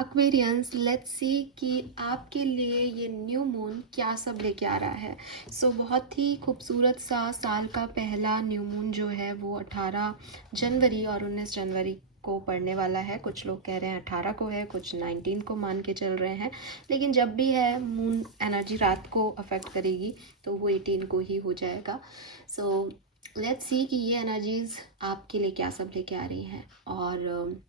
Aquarians, let's see कि आपके लिए ये न्यू मून क्या सब लेके आ रहा है। बहुत ही खूबसूरत सा साल का पहला न्यू मून जो है वो 18 जनवरी और 19 जनवरी को पड़ने वाला है। कुछ लोग कह रहे हैं 18 को है, कुछ 19 को मान के चल रहे हैं, लेकिन जब भी है मून एनर्जी रात को अफेक्ट करेगी तो वो 18 को ही हो जाएगा। लेट्स सी कि ये एनर्जीज आपके लिए क्या सब लेके आ रही हैं। और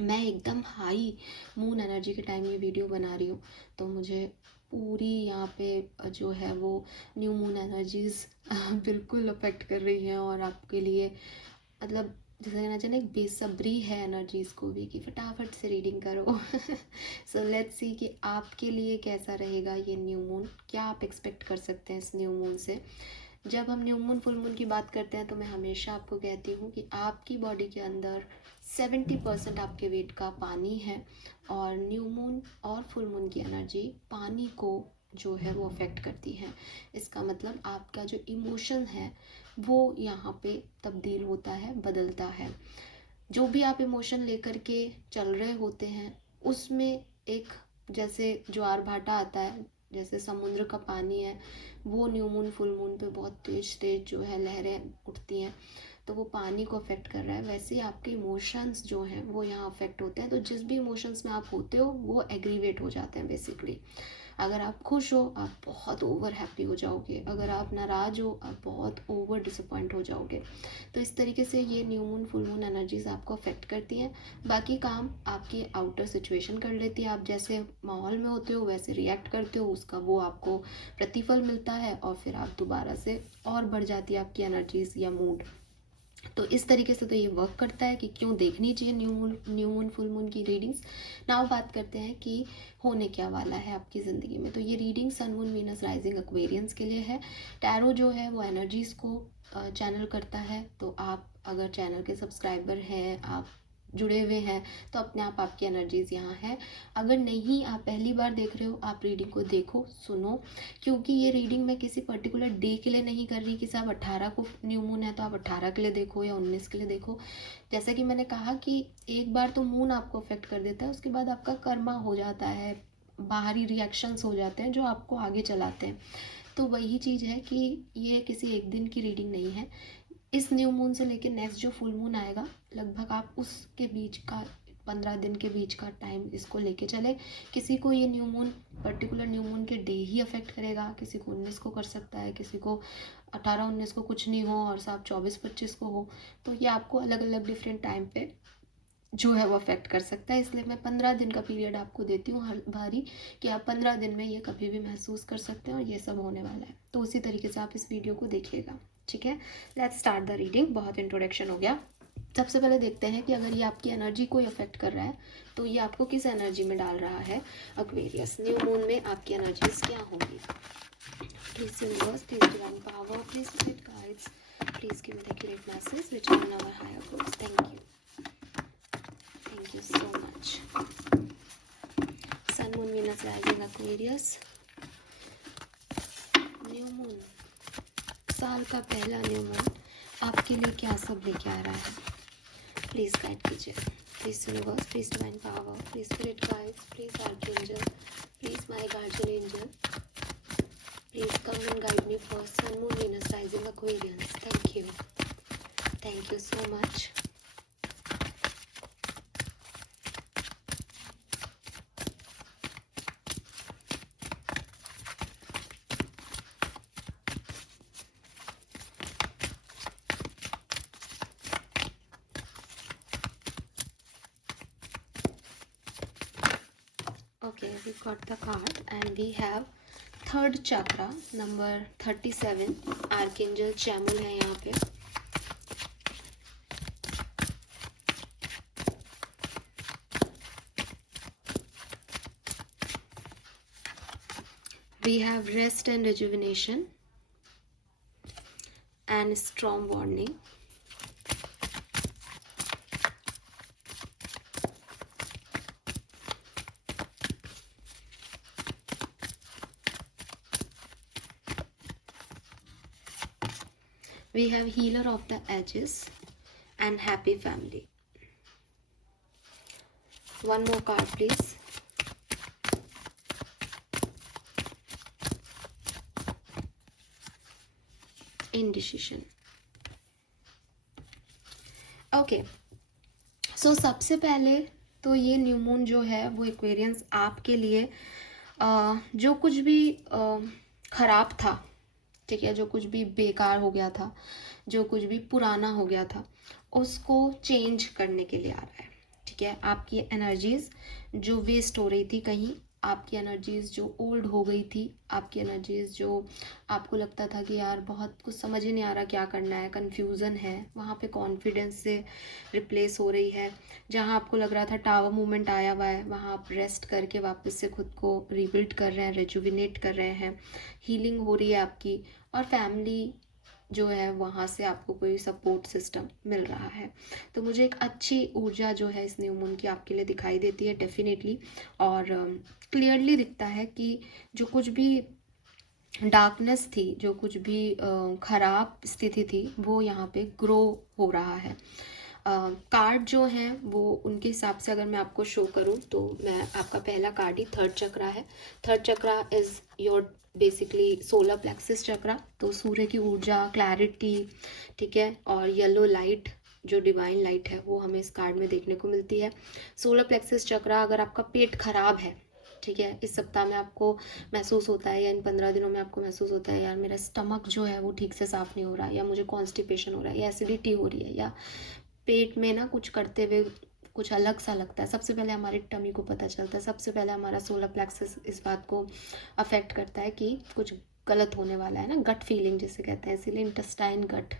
मैं एकदम हाई मून एनर्जी के टाइम ये वीडियो बना रही हूँ, तो मुझे पूरी यहाँ पे जो है वो न्यू मून एनर्जीज बिल्कुल अफेक्ट कर रही हैं। और आपके लिए मतलब जैसे कहना चाहिए एक बेसब्री है एनर्जीज़ को भी कि फटाफट से रीडिंग करो। लेट्स सी कि आपके लिए कैसा रहेगा ये न्यू मून, क्या आप एक्सपेक्ट कर सकते हैं इस न्यू मून से। जब हम न्यू मून फुल मून की बात करते हैं तो मैं हमेशा आपको कहती हूँ कि आपकी बॉडी के अंदर 70% आपके वेट का पानी है, और न्यू मून और फुल मून की एनर्जी पानी को जो है वो अफेक्ट करती है। इसका मतलब आपका जो इमोशन है वो यहाँ पे तब्दील होता है, बदलता है। जो भी आप इमोशन लेकर के चल रहे होते हैं उसमें एक जैसे ज्वार भाटा आता है, जैसे समुद्र का पानी है, वो न्यू मून फुल मून पे बहुत तेज तेज जो है लहरें उठती हैं, तो वो पानी को अफेक्ट कर रहा है। वैसे ही आपके इमोशंस जो हैं वो यहाँ अफेक्ट होते हैं। तो जिस भी इमोशंस में आप होते हो वो एग्रीवेट हो जाते हैं बेसिकली। अगर आप खुश हो आप बहुत ओवर हैप्पी हो जाओगे, अगर आप नाराज़ हो आप बहुत ओवर डिसअपॉइंट हो जाओगे। तो इस तरीके से ये new moon full moon energies आपको अफेक्ट करती हैं। बाकी काम आपकी आउटर सिचुएशन कर लेती है, आप जैसे माहौल में होते हो वैसे रिएक्ट करते हो, उसका वो आपको प्रतिफल मिलता है और फिर आप दोबारा से और बढ़ जाती है आपकी एनर्जीज या मूड। तो इस तरीके से तो ये वर्क करता है कि क्यों देखनी चाहिए न्यू मून फुल मून की रीडिंग्स। नाउ बात करते हैं कि होने क्या वाला है आपकी ज़िंदगी में। तो ये reading sun moon Venus rising Aquarians के लिए है। टैरो जो है वो एनर्जीज़ को चैनल करता है। तो आप अगर चैनल के सब्सक्राइबर हैं, आप जुड़े हुए हैं, तो अपने आप आपकी एनर्जीज़ यहाँ है। अगर नहीं, आप पहली बार देख रहे हो, आप रीडिंग को देखो, सुनो, क्योंकि ये रीडिंग मैं किसी पर्टिकुलर डे के लिए नहीं कर रही कि साहब 18 को न्यू मून है तो आप 18 के लिए देखो या 19 के लिए देखो। जैसा कि मैंने कहा कि एक बार तो मून आपको अफेक्ट कर देता है, उसके बाद आपका कर्मा हो जाता है, बाहरी रिएक्शंस हो जाते हैं जो आपको आगे चलाते हैं। तो वही चीज़ है कि ये किसी एक दिन की रीडिंग नहीं है। इस न्यू मून से लेकर नेक्स्ट जो फुल मून आएगा लगभग आप उसके बीच का 15 दिन के बीच का टाइम इसको लेके चले। किसी को ये new moon particular new moon के डे ही अफेक्ट करेगा, किसी को 19 को कर सकता है, किसी को 18-19 को कुछ नहीं हो और साहब 24-25 को हो। तो ये आपको अलग अलग डिफरेंट टाइम पे जो है वो अफेक्ट कर सकता है। इसलिए मैं 15 दिन का पीरियड आपको देती हूँ हर बारी कि आप 15 दिन में ये कभी भी महसूस कर सकते हैं और ये सब होने वाला है। तो उसी तरीके से आप इस वीडियो को देखिएगा, ठीक है। Let's start the reading. बहुत इंट्रोडक्शन हो गया। सबसे पहले देखते हैं कि अगर ये आपकी एनर्जी को अफेक्ट कर रहा है तो ये आपको किस एनर्जी में डाल रहा है। एक्वेरियस, न्यू मून में आपकी एनर्जीज क्या होंगी। Please universe, please divine power, please spirit guides, please give me the accurate message which are in our higher groups. Thank you so much. Sun moon Venus rising Aquarius, new moon, साल का पहला new moon आपके लिए क्या सब लेके आ रहा है। प्लीज गाइड कीजिए। Please universe, please divine power, please spirit guides, please archangel, please my guardian angel, please come and guide me for sun moon Venus rising Aquarians. Thank you so much. Okay, we got the card and we have third chakra number 37, archangel Chamuel है यहाँ पे। We have rest and rejuvenation and storm warning. We have healer of the edges and happy family. One more card please. Indecision. Okay, so सबसे पहले तो ये new moon जो है वो एक्वेरियंस आपके लिए जो कुछ भी खराब था, ठीक है, जो कुछ भी बेकार हो गया था, जो कुछ भी पुराना हो गया था, उसको चेंज करने के लिए आ रहा है। ठीक है, आपकी एनर्जीज जो वेस्ट हो रही थी कहीं, आपकी एनर्जीज जो ओल्ड हो गई थी, आपकी एनर्जीज जो आपको लगता था कि यार बहुत कुछ समझ ही नहीं आ रहा क्या करना है, कन्फ्यूज़न है, वहाँ पे कॉन्फिडेंस से रिप्लेस हो रही है। जहाँ आपको लग रहा था टावर मूवमेंट आया हुआ है, वहाँ आप रेस्ट करके वापस से खुद को रिबिल्ड कर रहे हैं, रेजुविनेट कर रहे हैं, हीलिंग हो रही है आपकी। और फैमिली जो है वहाँ से आपको कोई सपोर्ट सिस्टम मिल रहा है। तो मुझे एक अच्छी ऊर्जा जो है इस न्यू मून की आपके लिए दिखाई देती है डेफिनेटली। और क्लियरली दिखता है कि जो कुछ भी डार्कनेस थी, जो कुछ भी ख़राब स्थिति थी, वो यहाँ पे ग्रो हो रहा है। कार्ड जो हैं वो उनके हिसाब से अगर मैं आपको शो करूँ तो मैं आपका पहला कार्ड ही थर्ड चक्रा है। Third chakra is your basically solar plexus chakra. तो सूर्य की ऊर्जा, क्लैरिटी, ठीक है, और येलो लाइट जो डिवाइन लाइट है वो हमें इस कार्ड में देखने को मिलती है। सोलर प्लेक्सिस चक्रा, अगर आपका पेट खराब है, ठीक है, इस सप्ताह में आपको महसूस होता है या इन 15 दिनों में आपको महसूस होता है यार मेरा स्टमक जो है वो ठीक से साफ़ नहीं हो रहा, या मुझे कॉन्स्टिपेशन हो रहा है, या एसिडिटी हो रही है, या पेट में ना कुछ करते हुए कुछ अलग सा लगता है, सबसे पहले हमारे टमी को पता चलता है, सबसे पहले हमारा सोलर प्लेक्सस इस बात को अफेक्ट करता है कि कुछ गलत होने वाला है ना, गट फीलिंग जिसे कहते हैं, इसीलिए इंटेस्टाइन गट।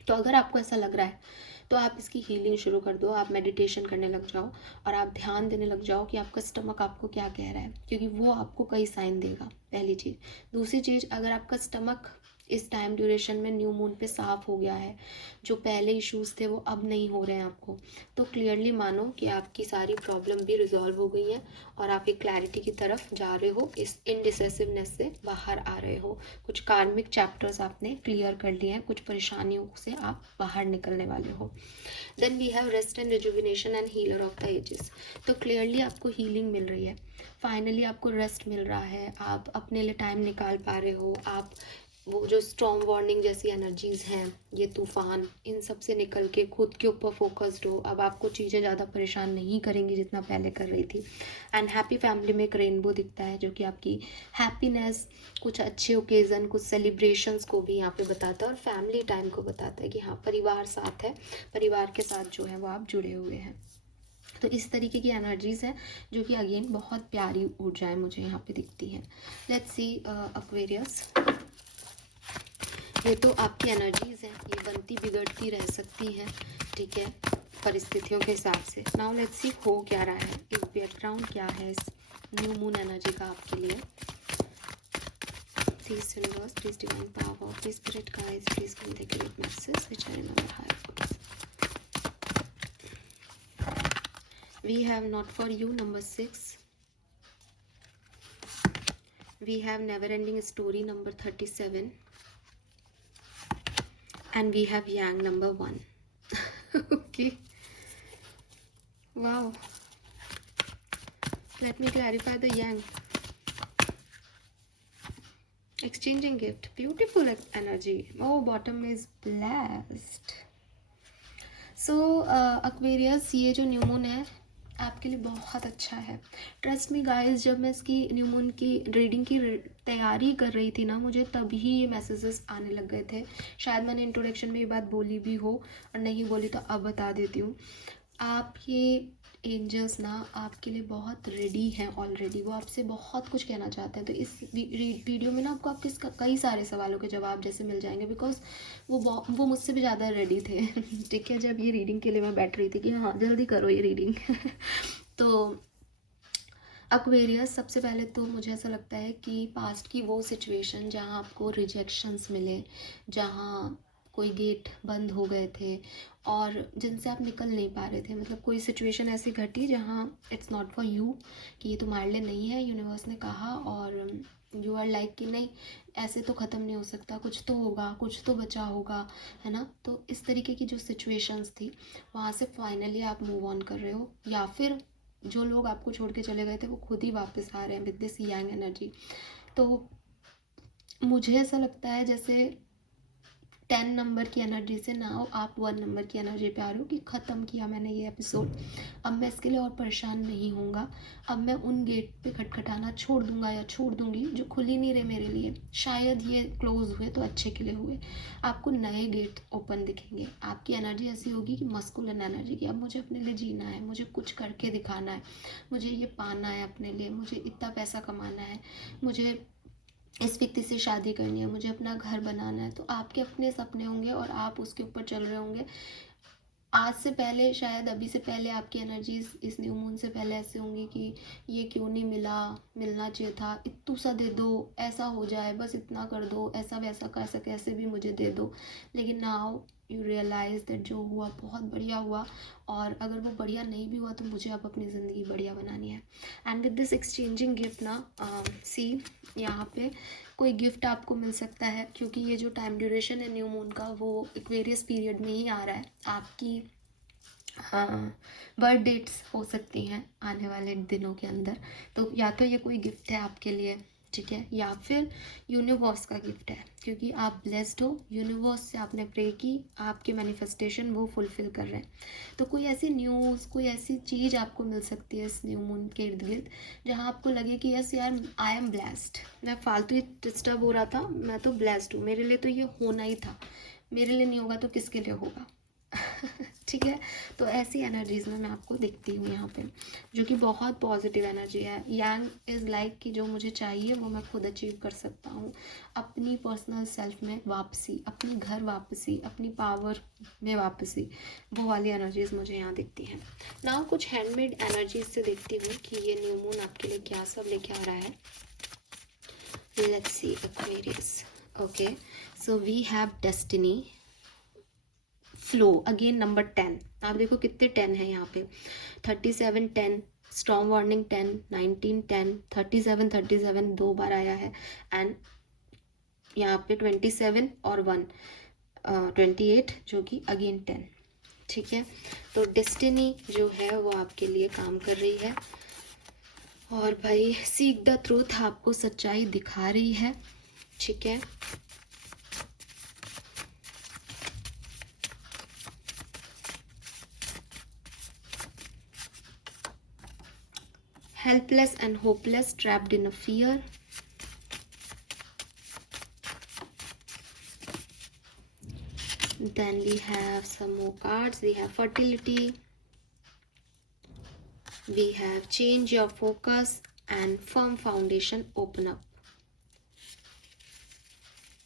तो अगर आपको ऐसा लग रहा है तो आप इसकी हीलिंग शुरू कर दो, आप मेडिटेशन करने लग जाओ और आप ध्यान देने लग जाओ कि आपका स्टमक आपको क्या कह रहा है, क्योंकि वो आपको कई साइन देगा, पहली चीज़। दूसरी चीज़, अगर आपका स्टमक इस टाइम ड्यूरेशन में न्यू मून पे साफ हो गया है, जो पहले इश्यूज थे वो अब नहीं हो रहे हैं आपको, तो क्लियरली मानो कि आपकी सारी प्रॉब्लम भी रिजॉल्व हो गई है और आप एक क्लैरिटी की तरफ जा रहे हो, इस इनडिसेसिवनेस से बाहर आ रहे हो। कुछ कार्मिक चैप्टर्स आपने क्लियर कर लिए हैं, कुछ परेशानियों से आप बाहर निकलने वाले हो। Then we have rest and rejuvenation and healer of the ages. तो क्लियरली आपको हीलिंग मिल रही है, फाइनली आपको रेस्ट मिल रहा है, आप अपने लिए टाइम निकाल पा रहे हो, आप वो जो स्टॉर्म वार्निंग जैसी एनर्जीज़ हैं, ये तूफान, इन सब से निकल के खुद के ऊपर फोकस्ड हो। अब आपको चीज़ें ज़्यादा परेशान नहीं करेंगी जितना पहले कर रही थी। एंड हैप्पी फैमिली में एक रेनबो दिखता है जो कि आपकी हैप्पीनेस, कुछ अच्छे ओकेज़न, कुछ सेलिब्रेशंस को भी यहाँ पे बताता है और फैमिली टाइम को बताता है कि हाँ परिवार साथ है, परिवार के साथ जो है वो आप जुड़े हुए हैं। तो इस तरीके की एनर्जीज़ हैं जो कि अगेन बहुत प्यारी ऊर्जाएं मुझे यहाँ पे दिखती हैं। लेट्स सी एक्वेरियस, ये तो आपकी एनर्जीज़ हैं, ये बनती बिगड़ती रह सकती हैं, ठीक है, परिस्थितियों के हिसाब से। नाउ लेट्स सी हो क्या रहा है, इस बैकग्राउंड क्या है इस न्यू मून एनर्जी का आपके लिए। Please universe, please divine power, please spirit guides, please give the great message which I remember higher force. We have not for you number 6, we have never ending story number 37, and we have yang number 1. Okay, wow, let me clarify the yang. Exchanging gift, beautiful energy. Oh, bottom is blessed. So Aquarius, ये जो new moon है आपके लिए बहुत अच्छा है। Trust me guys, जब मैं इसकी न्यू मून की रीडिंग की तैयारी कर रही थी ना, मुझे तभी ये मैसेजेस आने लग गए थे। शायद मैंने इंट्रोडक्शन में ये बात बोली भी हो, और नहीं बोली तो अब बता देती हूँ। आप ये एंजल्स ना आपके लिए बहुत रेडी हैं ऑलरेडी, वो आपसे बहुत कुछ कहना चाहते हैं। तो इस वीडियो में ना आपको आपके कई सारे सवालों के जवाब जैसे मिल जाएंगे, बिकॉज वो मुझसे भी ज़्यादा रेडी थे। ठीक है, जब ये रीडिंग के लिए मैं बैठ रही थी कि हाँ जल्दी करो ये रीडिंग। तो एक्वेरियस, सबसे पहले तो मुझे ऐसा लगता है कि पास्ट की वो सिचुएशन जहाँ आपको रिजेक्शंस मिले, जहाँ कोई गेट बंद हो गए थे और जिनसे आप निकल नहीं पा रहे थे, मतलब कोई सिचुएशन ऐसी घटी जहाँ इट्स नॉट फॉर यू, कि ये तुम्हारे लिए नहीं है, यूनिवर्स ने कहा, और यू आर लाइक कि नहीं ऐसे तो ख़त्म नहीं हो सकता, कुछ तो होगा, कुछ तो बचा होगा, है ना। तो इस तरीके की जो सिचुएशंस थी वहाँ से फाइनली आप मूव ऑन कर रहे हो, या फिर जो लोग आपको छोड़ के चले गए थे वो खुद ही वापस आ रहे हैं विद दिस यांग एनर्जी। तो मुझे ऐसा लगता है जैसे 10 नंबर की एनर्जी से नाउ आप 1 नंबर की एनर्जी पे आ रहे हो कि ख़त्म किया मैंने ये एपिसोड, अब मैं इसके लिए और परेशान नहीं होऊंगा, अब मैं उन गेट पे खटखटाना छोड़ दूंगा या छोड़ दूंगी जो खुल ही नहीं रहे मेरे लिए, शायद ये क्लोज हुए तो अच्छे के लिए हुए। आपको नए गेट ओपन दिखेंगे, आपकी एनर्जी ऐसी होगी कि मस्कुलिन एनर्जी की, अब मुझे अपने लिए जीना है, मुझे कुछ करके दिखाना है, मुझे ये पाना है अपने लिए, मुझे इतना पैसा कमाना है, मुझे इस व्यक्ति से शादी करनी है, मुझे अपना घर बनाना है। तो आपके अपने सपने होंगे और आप उसके ऊपर चल रहे होंगे। आज से पहले, शायद अभी से पहले आपकी एनर्जीज इस न्यू मून से पहले ऐसे होंगी कि ये क्यों नहीं मिला, मिलना चाहिए था, इतू सा दे दो, ऐसा हो जाए, बस इतना कर दो, ऐसा वैसा कैसा कैसे भी मुझे दे दो। लेकिन नाउ यू रियलाइज दैट जो हुआ बहुत बढ़िया हुआ, और अगर वो बढ़िया नहीं भी हुआ तो मुझे अब अपनी ज़िंदगी बढ़िया बनानी है। And with this exchanging gift ना, सी यहाँ पे कोई गिफ्ट आपको मिल सकता है, क्योंकि ये जो टाइम ड्यूरेशन है न्यू मून का वो एक्वेरियस पीरियड में ही आ रहा है। आपकी हाँ बर्थ डेट्स हो सकती हैं आने वाले दिनों के अंदर, तो या तो ये कोई गिफ्ट है आपके लिए, ठीक है, या फिर यूनिवर्स का गिफ्ट है, क्योंकि आप ब्लेस्ड हो, यूनिवर्स से आपने प्रे की, आपके मैनिफेस्टेशन वो फुलफिल कर रहे हैं। तो कोई ऐसी न्यूज़, कोई ऐसी चीज़ आपको मिल सकती है इस न्यू मून के इर्द गिर्द, जहाँ आपको लगे कि यस यार आई एम ब्लेस्ड, मैं फालतू ही डिस्टर्ब हो रहा था, मैं तो ब्लेस्ड हूँ, मेरे लिए तो ये होना ही था, मेरे लिए नहीं होगा तो किसके लिए होगा। ठीक है, तो ऐसी एनर्जीज में मैं आपको देखती हूँ यहाँ पे, जो कि बहुत पॉजिटिव एनर्जी है। यांग इज़ लाइक कि जो मुझे चाहिए वो मैं खुद अचीव कर सकता हूँ, अपनी पर्सनल सेल्फ में वापसी, अपनी घर वापसी, अपनी पावर में वापसी, वो वाली एनर्जीज मुझे यहाँ दिखती हैं। ना कुछ हैंडमेड एनर्जीज से देखती हूँ कि ये न्यू मून आपके लिए क्या सब लेके आ रहा है। Let's see Aquarius. Okay, so we have destiny, flow, again number 10, आप देखो कितने 10 है यहाँ पे, 37 10, स्ट्रॉन्ग वार्निंग 10, 19 10, 37 37 दो बार आया है, एंड यहाँ पे 27 और 1 28 जो कि अगेन 10, ठीक है। तो डेस्टिनी जो है वो आपके लिए काम कर रही है, और भाई सीक द ट्रूथ आपको सच्चाई दिखा रही है, ठीक है। Helpless and hopeless, trapped in a fear. Then we have some more cards. We have fertility. We have change your focus and firm foundation, open up.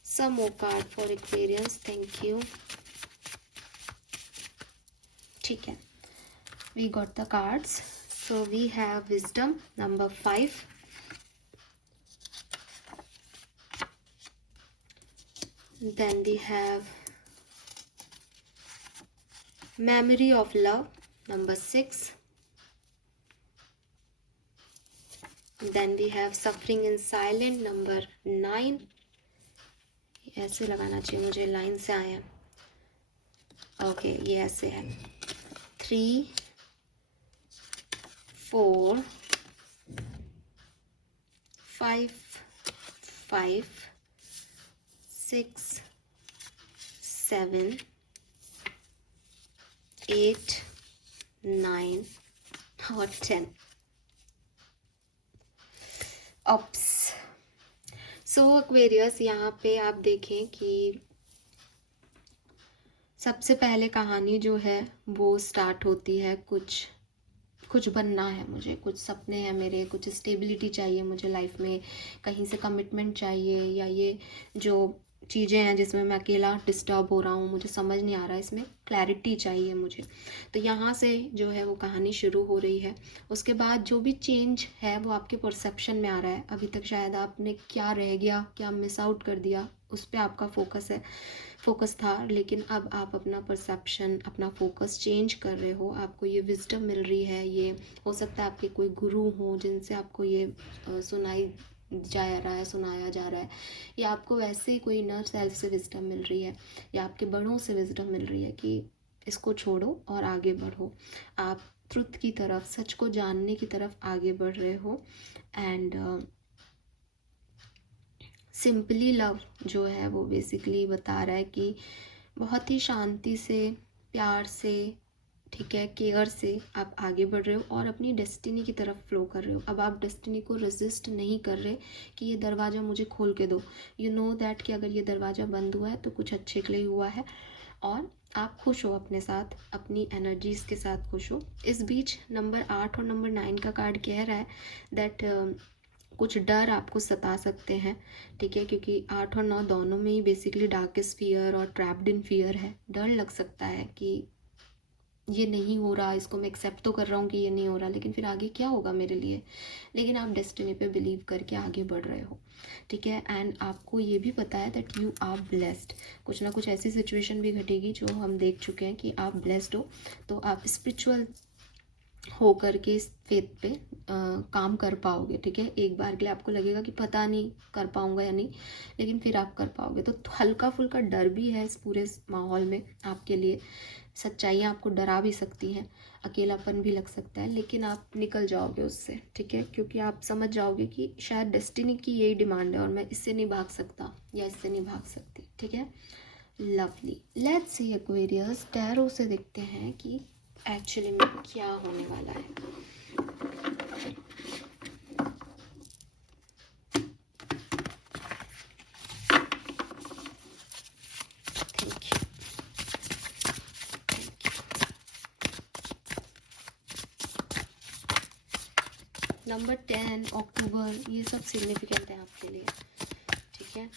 Some more card for Aquarius. Thank you. ठीक है, we got the cards. So we have wisdom number 5. Then we have memory of love number 6. Then we have suffering in silence number 9. ऐसे लगाना चाहिए, मुझे line से आया, okay ये ऐसे है। 3 4 5 5 6 7 8 9 और 10 अप्स। सो एक्वेरियस, यहाँ पे आप देखें कि सबसे पहले कहानी जो है वो स्टार्ट होती है, कुछ बनना है मुझे, कुछ सपने हैं मेरे, कुछ स्टेबिलिटी चाहिए मुझे लाइफ में, कहीं से कमिटमेंट चाहिए, या ये जो चीज़ें हैं जिसमें मैं अकेला डिस्टर्ब हो रहा हूँ, मुझे समझ नहीं आ रहा है, इसमें क्लैरिटी चाहिए मुझे। तो यहाँ से जो है वो कहानी शुरू हो रही है। उसके बाद जो भी चेंज है वो आपके परसेप्शन में आ रहा है। अभी तक शायद आपने क्या रह गया, क्या मिस आउट कर दिया, उस पर आपका फोकस था, लेकिन अब आप अपना परसेप्शन, अपना फोकस चेंज कर रहे हो, आपको ये विजडम मिल रही है। ये हो सकता है आपके कोई गुरु हो जिनसे आपको ये सुनाया जा रहा है, या आपको वैसे ही कोई इनर सेल्फ से विजडम मिल रही है, या आपके बड़ों से विजडम मिल रही है कि इसको छोड़ो और आगे बढ़ो। आप ट्रुथ की तरफ, सच को जानने की तरफ आगे बढ़ रहे हो। एंड सिंपली लव जो है वो बेसिकली बता रहा है कि बहुत ही शांति से, प्यार से, ठीक है, केयर से आप आगे बढ़ रहे हो और अपनी डेस्टिनी की तरफ फ्लो कर रहे हो। अब आप डेस्टिनी को रेजिस्ट नहीं कर रहे कि ये दरवाज़ा मुझे खोल के दो। यू नो दैट कि अगर ये दरवाज़ा बंद हुआ है तो कुछ अच्छे के लिए हुआ है, और आप खुश हो अपने साथ, अपनी एनर्जीज़ के साथ खुश हो। इस बीच नंबर 8 और नंबर 9 का कार्ड कह रहा है दैट कुछ डर आपको सता सकते हैं, ठीक है, क्योंकि 8 और 9 दोनों में ही बेसिकली डार्केस्ट फियर और ट्रैप्ड इन फियर है। डर लग सकता है कि ये नहीं हो रहा, इसको मैं एक्सेप्ट तो कर रहा हूँ कि ये नहीं हो रहा, लेकिन फिर आगे क्या होगा मेरे लिए। लेकिन आप डेस्टिनी पे बिलीव करके आगे बढ़ रहे हो, ठीक है। एंड आपको ये भी पता है दैट यू आर ब्लेस्ड। कुछ ना कुछ ऐसी सिचुएशन भी घटेगी जो हम देख चुके हैं कि आप ब्लेस्ड हो, तो आप स्पिरिचुअल हो करके इस फेथ पे काम कर पाओगे, ठीक है। एक बार के लिए आपको लगेगा कि पता नहीं कर पाऊंगा या नहीं, लेकिन फिर आप कर पाओगे। तो हल्का फुल्का डर भी है इस पूरे माहौल में आपके लिए। सच्चाइयाँ आपको डरा भी सकती हैं, अकेलापन भी लग सकता है, लेकिन आप निकल जाओगे उससे, ठीक है, क्योंकि आप समझ जाओगे कि शायद डेस्टिनी की यही डिमांड है और मैं इससे नहीं भाग सकता या इससे नहीं भाग सकती, ठीक है। Lovely, let's see Aquarius, tarot से देखते हैं कि एक्चुअली में क्या होने वाला है। Thank you. नंबर 10 अक्टूबर, ये सब सिग्निफिकेंट है आपके लिए, ठीक है।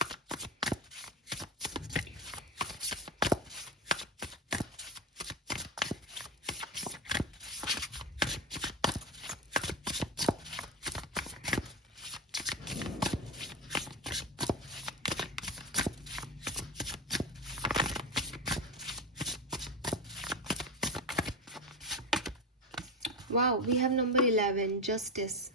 Wow, we have number 11, justice.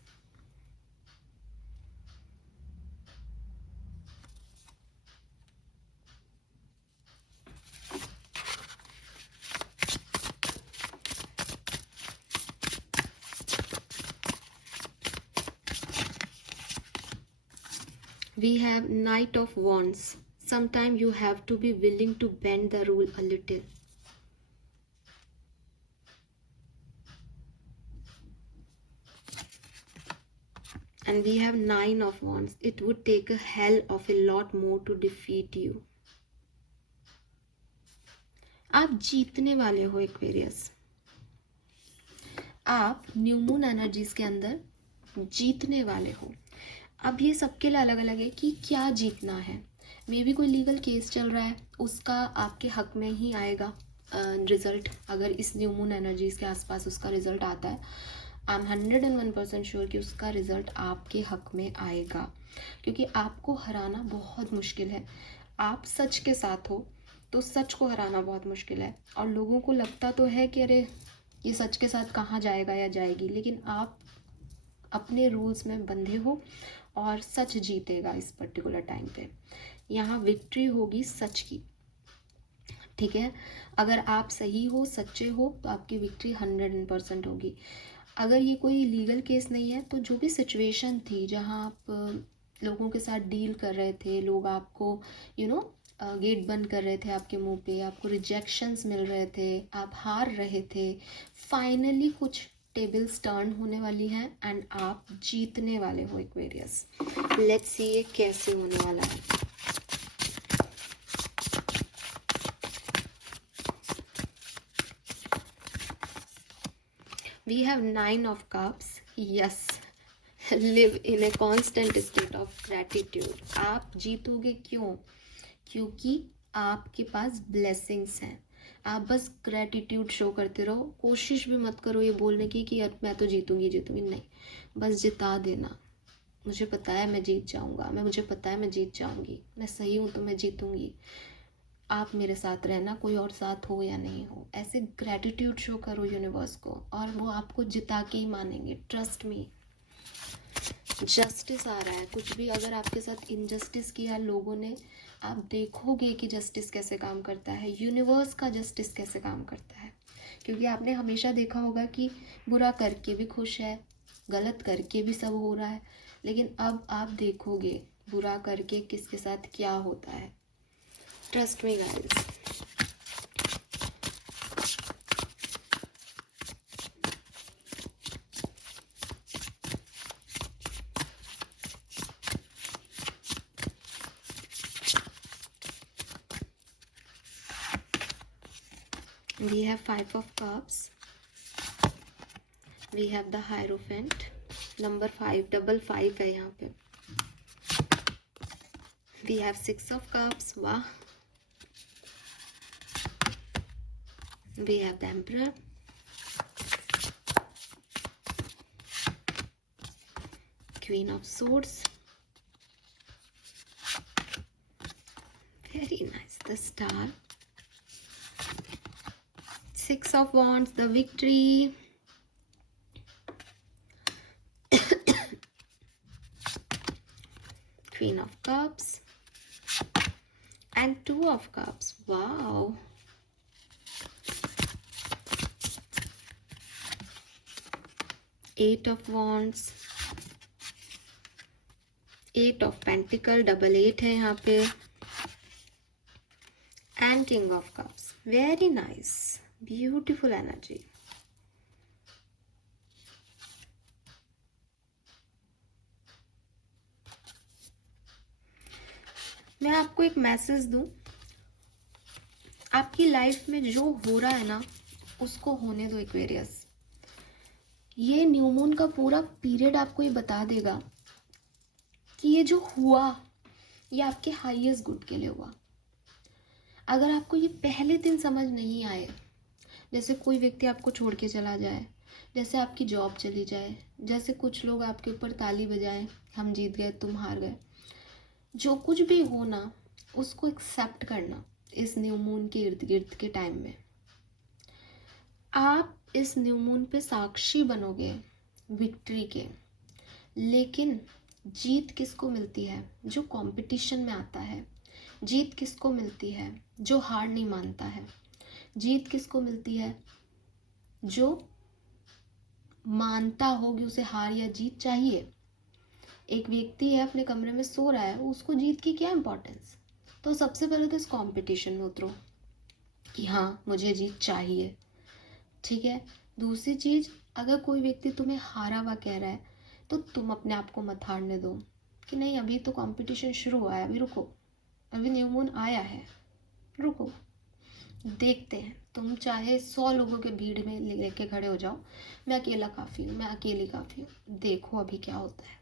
We have Knight of Wands. Sometimes you have to be willing to bend the rule a little. And we have Nine of Wands. It would take a hell of a lot more to defeat you. आप जीतने वाले हो Aquarius. आप new moon energies के अंदर जीतने वाले हो। अब ये सबके लिए अलग अलग है कि क्या जीतना है। मे भी कोई लीगल केस चल रहा है, उसका आपके हक में ही आएगा रिजल्ट। अगर इस न्यू मून एनर्जीज के आसपास उसका रिजल्ट आता है, आई एम 101% श्योर कि उसका रिजल्ट आपके हक में आएगा, क्योंकि आपको हराना बहुत मुश्किल है। आप सच के साथ हो तो सच को हराना बहुत मुश्किल है, और लोगों को लगता तो है कि अरे ये सच के साथ कहाँ जाएगा या जाएगी, लेकिन आप अपने रूल्स में बंधे हो और सच जीतेगा इस पर्टिकुलर टाइम पे। यहाँ विक्ट्री होगी सच की, ठीक है। अगर आप सही हो, सच्चे हो, तो आपकी विक्ट्री 100% होगी। अगर ये कोई लीगल केस नहीं है, तो जो भी सिचुएशन थी जहाँ आप लोगों के साथ डील कर रहे थे, लोग आपको गेट बंद कर रहे थे आपके मुंह पे, आपको रिजेक्शंस मिल रहे थे, आप हार रहे थे, फाइनली कुछ टेबल्स टर्न होने वाली हैं एंड आप जीतने वाले हो एक्वेरियस। लेट्स सी ये कैसे होने वाला है। We have 9 of Cups. Yes, live in a constant state of gratitude. आप जीतोगे क्यों? क्योंकि आपके पास ब्लेसिंग्स हैं। आप बस ग्रैटिट्यूड शो करते रहो। कोशिश भी मत करो ये बोलने की कि यार मैं तो जीतूंगी जीतूंगी, नहीं, बस जिता देना। मुझे पता है मैं जीत जाऊंगा, मुझे पता है मैं जीत जाऊंगी, मैं सही हूँ तो मैं जीतूंगी। आप मेरे साथ रहना, कोई और साथ हो या नहीं हो। ऐसे ग्रैटिट्यूड शो करो यूनिवर्स को, और वो आपको जिता के ही मानेंगे, ट्रस्ट मी। जस्टिस आ रहा है। कुछ भी अगर आपके साथ इनजस्टिस किया लोगों ने, आप देखोगे कि जस्टिस कैसे काम करता है, यूनिवर्स का जस्टिस कैसे काम करता है। क्योंकि आपने हमेशा देखा होगा कि बुरा करके भी खुश है, गलत करके भी सब हो रहा है, लेकिन अब आप देखोगे बुरा करके किसके साथ क्या होता है। Trust me guys. We have 5 of cups. We have the Hierophant. Number 5, double 5 है यहाँ पे। We have 6 of cups. वाह। We have the Emperor. Queen of Swords. Very nice. The Star. 6 of Wands. The Victory. Queen of Cups. And 2 of Cups. Wow. 8 of Wands. 8 of Pentacle. Double 8 है यहाँ पे। And King of Cups. Very nice. Beautiful energy. मैं आपको एक message दूं, आपकी life में जो हो रहा है ना उसको होने दो एक्वेरियस। ये न्यू मून का पूरा पीरियड आपको ये बता देगा कि ये जो हुआ ये आपके हाईएस्ट गुड के लिए हुआ। अगर आपको ये पहले दिन समझ नहीं आए, जैसे कोई व्यक्ति आपको छोड़ के चला जाए, जैसे आपकी जॉब चली जाए, जैसे कुछ लोग आपके ऊपर ताली बजाएं, हम जीत गए तुम हार गए, जो कुछ भी हो ना उसको एक्सेप्ट करना। इस न्यू मून के इर्द गिर्द के टाइम में आप इस न्यू मून पे साक्षी बनोगे विक्ट्री के। लेकिन जीत किसको मिलती है? जो कंपटीशन में आता है। जीत किसको मिलती है? जो हार नहीं मानता है। जीत किसको मिलती है? जो मानता हो कि उसे हार या जीत चाहिए। एक व्यक्ति है अपने कमरे में सो रहा है, उसको जीत की क्या इंपॉर्टेंस? तो सबसे पहले तो इस कंपटीशन में उतरो कि हाँ मुझे जीत चाहिए, ठीक है। दूसरी चीज़, अगर कोई व्यक्ति तुम्हें हारा हुआ कह रहा है तो तुम अपने आप को मत हारने दो कि नहीं अभी तो कंपटीशन शुरू हुआ है, अभी रुको, अभी न्यू मून आया है, रुको देखते हैं। तुम चाहे 100 लोगों के भीड़ में लेके खड़े हो जाओ, मैं अकेला काफ़ी हूँ, मैं अकेली काफ़ी हूँ, देखो अभी क्या होता है,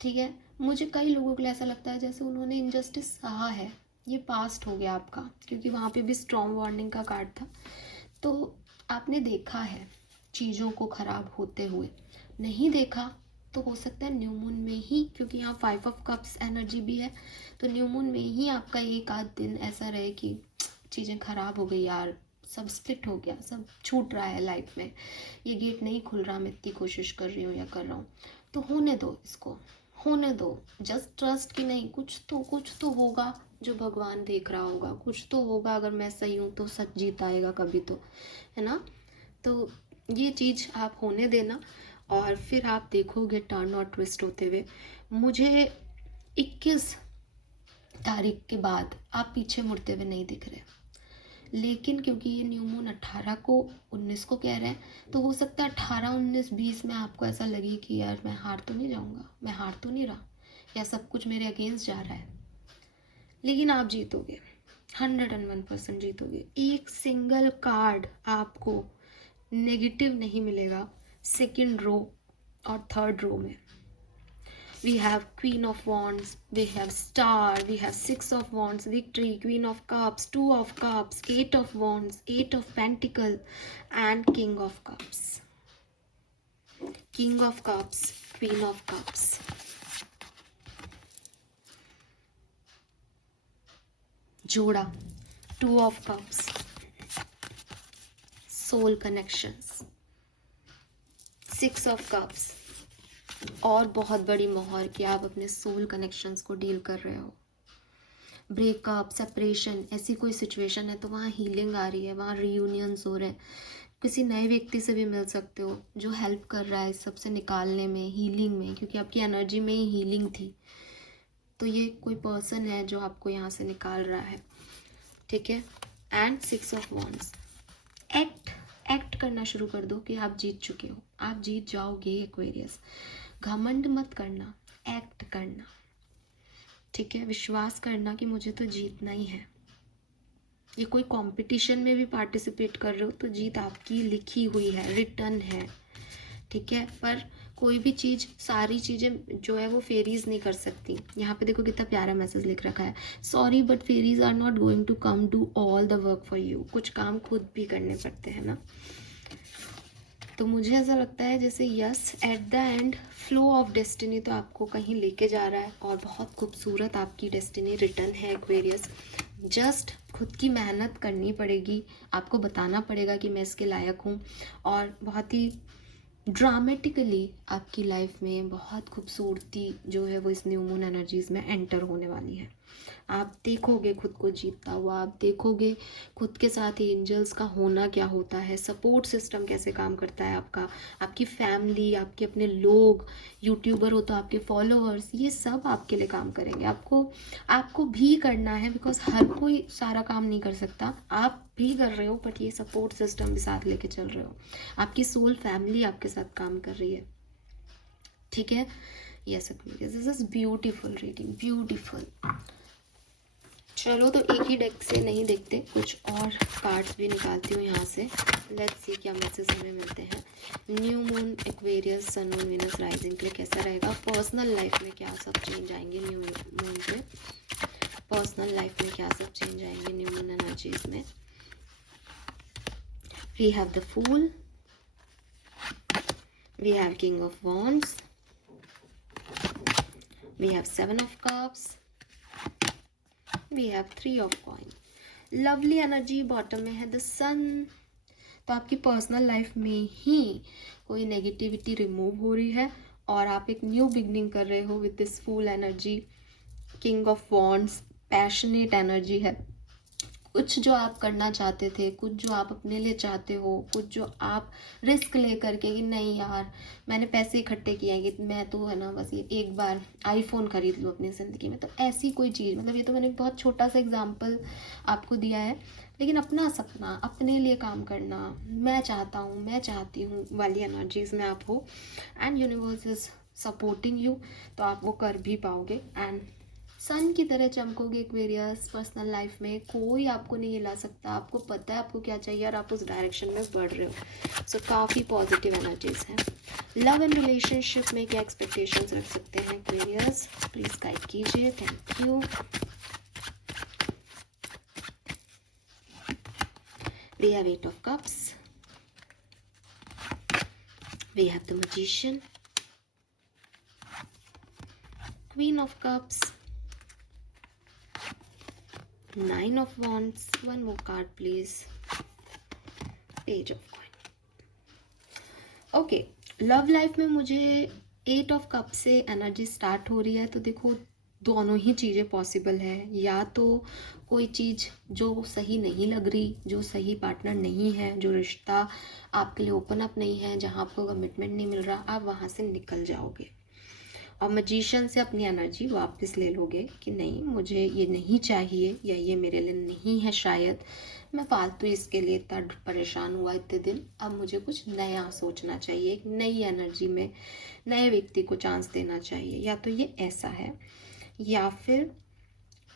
ठीक है। मुझे कई लोगों को ऐसा लगता है जैसे उन्होंने इनजस्टिस सहा है, ये पास्ट हो गया आपका, क्योंकि वहाँ पे भी स्ट्रॉन्ग वार्निंग का कार्ड था। तो आपने देखा है चीज़ों को ख़राब होते हुए। नहीं देखा तो हो सकता है न्यू मून में ही, क्योंकि यहाँ 5 ऑफ कप्स एनर्जी भी है, तो न्यू मून में ही आपका एक आध दिन ऐसा रहे कि चीज़ें ख़राब हो गई यार, सब स्प्लिट हो गया, सब छूट रहा है लाइफ में, ये गेट नहीं खुल रहा, मैं इतनी कोशिश कर रही हूँ या कर रहा हूँ। तो होने दो, इसको होने दो। जस्ट ट्रस्ट कि नहीं कुछ तो होगा जो भगवान देख रहा होगा, कुछ तो होगा। अगर मैं सही हूँ तो सच जीत आएगा कभी तो, है ना। तो ये चीज़ आप होने देना और फिर आप देखोगे टर्न और ट्विस्ट होते हुए। मुझे 21 तारीख के बाद आप पीछे मुड़ते हुए नहीं दिख रहे, लेकिन क्योंकि ये न्यू मून 18 को 19 को कह रहे हैं, तो हो सकता है 18, 19, 20 में आपको ऐसा लगे कि यार मैं हार तो नहीं जाऊंगा, मैं हार तो नहीं रहा, या सब कुछ मेरे अगेंस्ट जा रहा है। लेकिन आप जीतोगे, 101% जीतोगे। एक सिंगल कार्ड आपको नेगेटिव नहीं मिलेगा सेकंड रो और थर्ड रो में। We have Queen of Wands, we have Star, we have 6 of Wands, Victory, Queen of Cups, 2 of Cups, 8 of Wands, 8 of Pentacle, and King of Cups. King of Cups, Queen of Cups. जोड़ा 2 of Cups, Soul Connections, 6 of Cups, और बहुत बड़ी मोहर कि आप अपने soul connections को deal कर रहे हो। ब्रेकअप, सेपरेशन, ऐसी कोई सिचुएशन है तो वहाँ हीलिंग आ रही है, वहाँ रीयूनियंस हो रहे हैं, किसी नए व्यक्ति से भी मिल सकते हो जो हेल्प कर रहा है इस सब से निकालने में, हीलिंग में, क्योंकि आपकी एनर्जी में ही हीलिंग थी। तो ये कोई पर्सन है जो आपको यहाँ से निकाल रहा है, ठीक है। एंड 6 ऑफ वॉन्ड्स, एक्ट करना शुरू कर दो कि आप जीत चुके हो, आप जीत जाओगे एक्वेरियस। घमंड मत करना, एक्ट करना, ठीक है। विश्वास करना कि मुझे तो जीतना ही है। ये कोई कंपटीशन में भी पार्टिसिपेट कर रहे हो तो जीत आपकी लिखी हुई है, रिटर्न है, ठीक है। पर कोई भी चीज़, सारी चीज़ें जो है वो फेरीज नहीं कर सकती। यहाँ पे देखो कितना प्यारा मैसेज लिख रखा है, sorry but fairies are not going to come do all the work for you. कुछ काम खुद भी करने पड़ते हैं ना। तो मुझे ऐसा लगता है जैसे yes, at the end flow of destiny तो आपको कहीं लेके जा रहा है, और बहुत खूबसूरत आपकी डेस्टिनी रिटर्न है एक्वेरियस। जस्ट खुद की मेहनत करनी पड़ेगी, आपको बताना पड़ेगा कि मैं इसके लायक हूँ, और बहुत ही ड्रामेटिकली आपकी लाइफ में बहुत खूबसूरती जो है वो इस न्यू मून एनर्जीज़ में एंटर होने वाली है। आप देखोगे खुद को जीतता हुआ, आप देखोगे खुद के साथ एंजल्स का होना क्या होता है, सपोर्ट सिस्टम कैसे काम करता है आपका, आपकी फैमिली, आपके अपने लोग, यूट्यूबर हो तो आपके फॉलोअर्स, ये सब आपके लिए काम करेंगे। आपको भी करना है, बिकॉज हर कोई सारा काम नहीं कर सकता, आप भी कर रहे हो, बट ये सपोर्ट सिस्टम भी साथ लेके चल रहे हो, आपकी सोल फैमिली आपके साथ काम कर रही है, ठीक है। Yes Aquarius, this is beautiful reading, beautiful. चलो तो एक ही डेक से नहीं देखते, कुछ और कार्ड्स भी निकालती हूँ यहाँ से। लेट्स सी क्या मैसेज हमें मिलते हैं। New moon Aquarius, sun moon Venus rising के लिए कैसा रहेगा, पर्सनल लाइफ में क्या सब चेंज आएंगे न्यू मून पे, पर्सनल लाइफ में क्या सब चेंज आएंगे न्यू मून एनर्जीज में। We have the fool, we have king of wands, we have 7 of cups, we have 3 of coin. Lovely energy bottom में है द सन। तो आपकी पर्सनल लाइफ में ही कोई नेगेटिविटी रिमूव हो रही है, और आप एक न्यू बिगनिंग कर रहे हो with this full energy, king of wands, passionate energy है। कुछ जो आप करना चाहते थे, कुछ जो आप अपने लिए चाहते हो, कुछ जो आप रिस्क ले करके कि नहीं यार मैंने पैसे इकट्ठे किए हैं कि मैं तो है ना बस ये एक बार आईफोन खरीद लूँ अपनी ज़िंदगी में, तो ऐसी कोई चीज़, मतलब ये तो मैंने बहुत छोटा सा एग्जांपल आपको दिया है, लेकिन अपना सपना, अपने लिए काम करना, मैं चाहता हूँ, मैं चाहती हूँ वाली एनर्जीज में आप हो, and universe is supporting you, तो आप वो कर भी पाओगे, एंड सन की तरह चमकोगे एक्वेरियस। पर्सनल लाइफ में कोई आपको नहीं हिला सकता, आपको पता है आपको क्या चाहिए और आप उस डायरेक्शन में बढ़ रहे हो। सो काफ़ी पॉजिटिव एनर्जीज हैं। लव एंड रिलेशनशिप में क्या एक्सपेक्टेशंस रख सकते हैं एक्वेरियस, प्लीज गाइड कीजिए, thank you. We have 8 of cups, we have the magician, queen of cups, 9 of wands, one more card please, page of coin। Okay, love life में मुझे 8 of cup से energy start हो रही है, तो देखो दोनों ही चीज़ें पॉसिबल है। या तो कोई चीज़ जो सही नहीं लग रही, जो सही पार्टनर नहीं है, जो रिश्ता आपके लिए ओपन अप नहीं है, जहाँ आपको कमिटमेंट नहीं मिल रहा, आप वहाँ से निकल जाओगे और मैजिशियन से अपनी एनर्जी वापस ले लोगे कि नहीं मुझे ये नहीं चाहिए, या ये मेरे लिए नहीं है, शायद मैं फालतू इसके लिए इतना परेशान हुआ इतने दिन, अब मुझे कुछ नया सोचना चाहिए, एक नई एनर्जी में नए व्यक्ति को चांस देना चाहिए। या तो ये ऐसा है, या फिर